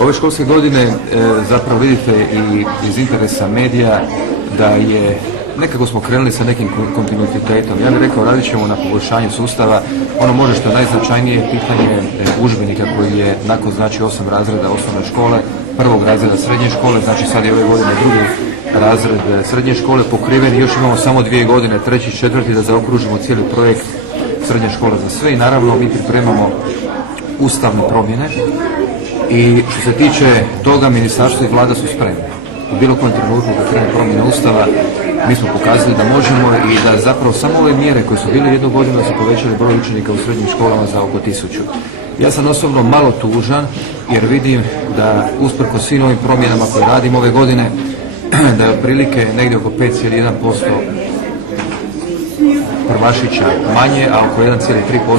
Ove školske godine zapravo vidite i iz interesa medija da je nekako smo krenuli sa nekim kontinuitetom. Ja bih rekao, radit ćemo na poboljšanju sustava. Ono može što je najznačajnije pitanje udžbenika koji je nakon 8 razreda osnovne škole, 1. razreda srednje škole, znači sad je ove godine 2. razred srednje škole pokriven i još imamo samo 2 godine, 3. i 4. da zaokružimo cijeli projekt srednje škole za sve i naravno mi pripremamo ustavne promjene. I što se tiče toga, ministarstvo i vlada su spremni. U bilo kojem trenutku kad krene promjena ustava, mi smo pokazali da možemo i da zapravo samo ove mjere koje su bile jednu godinu su povećali broj učenika u srednjim školama za oko 1000. Ja sam osobno malo tužan jer vidim da usprkos svim ovim promjenama koje radimo ove godine, da je otprilike negdje oko 5,1% prvašića manje, a oko 1,3%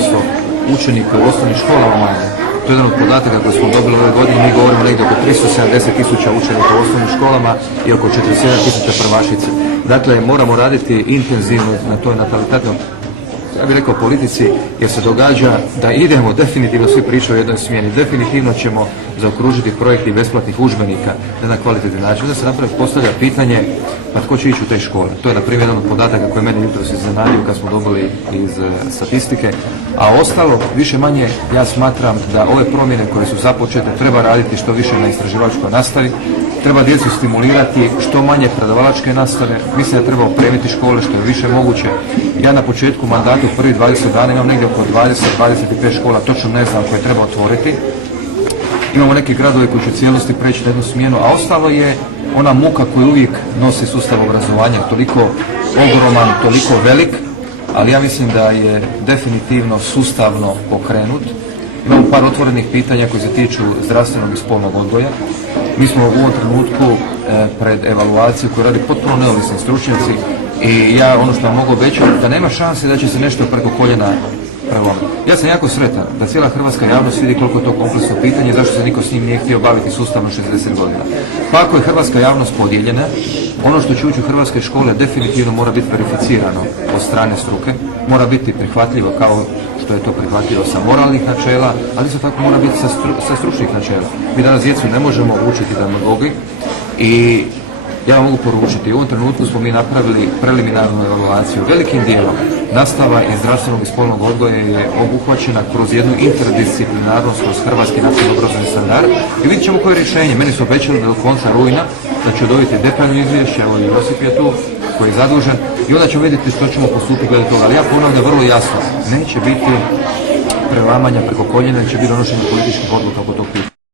učenika u osnovnim školama manje. To je jedan od podataka koje smo dobili ove godine. Mi govorimo negdje oko 370.000 učenika u osnovnim školama i oko 47.000 prvašica. Dakle, moramo raditi intenzivno na toj natalitetnoj, ja bih rekao, politici, jer se događa da idemo, definitivno svi pričaju o jednoj smjeni. Definitivno ćemo zaokružiti projekti besplatnih udžbenika na jedan kvalitetni način. Da se napraviti postavlja pitanje, pa tko će ići u te škole? To je, na primjer, jedan od podataka koji mene jutros iznenadio kad smo dobili iz statistike. A ostalo, više manje, ja smatram da ove promjene koje su započete treba raditi što više na istraživačkoj nastavi, treba djecu stimulirati, što manje predavalačke nastave, mislim da treba opremiti škole što je više moguće. Ja na početku mandata u prvih 20 dana imam negdje oko 20-25 škola, točno ne znam, koje treba otvoriti. Imamo neke gradove koji će u cijelosti preći na jednu smjenu, a ostalo je ona muka koju uvijek nosi sustav obrazovanja, toliko ogroman, toliko velik, ali ja mislim da je definitivno sustavno pokrenut. Imamo par otvorenih pitanja koji se tiču zdravstvenog i spolnog odgoja. Mi smo u ovom trenutku pred evaluaciju koju radi potpuno neovisni stručnjaci i ja ono što vam mogu obećati da nema šanse da će se nešto preko koljena prelomiti. Ja sam jako sretan da cijela hrvatska javnost vidi koliko je to kompleksno pitanje, zašto se niko s njim nije htio baviti sustavno 60 godina. Pa ako je hrvatska javnost podijeljena, ono što će ući u hrvatske škole definitivno mora biti verificirano od strane struke, mora biti prihvatljivo kao što je to prihvatljivo sa moralnih načela, ali isto tako mora biti sa stručnih načela. Mi danas djecu ne možemo učiti demagogiji i ja vam mogu poručiti, u ovom trenutku smo mi napravili preliminarnu evaluaciju. Velikim dijelom nastava iz zdravstvenog i spolnog odgoja je obuhvaćena kroz jednu interdisciplinarnost, kroz hrvatski nacionalni obrazovni standard i vidjet ćemo koje je rješenje. Meni su obećali da do konca rujna da će dobiti detaljno izvješće, evo i Josip je tu koji je zadužen i onda ćemo vidjeti što ćemo postupiti glede toga. Ali ja ponavljam vrlo jasno, neće biti prelamanja preko koljena, će biti donošenje političkih odluka oko tog pitanja.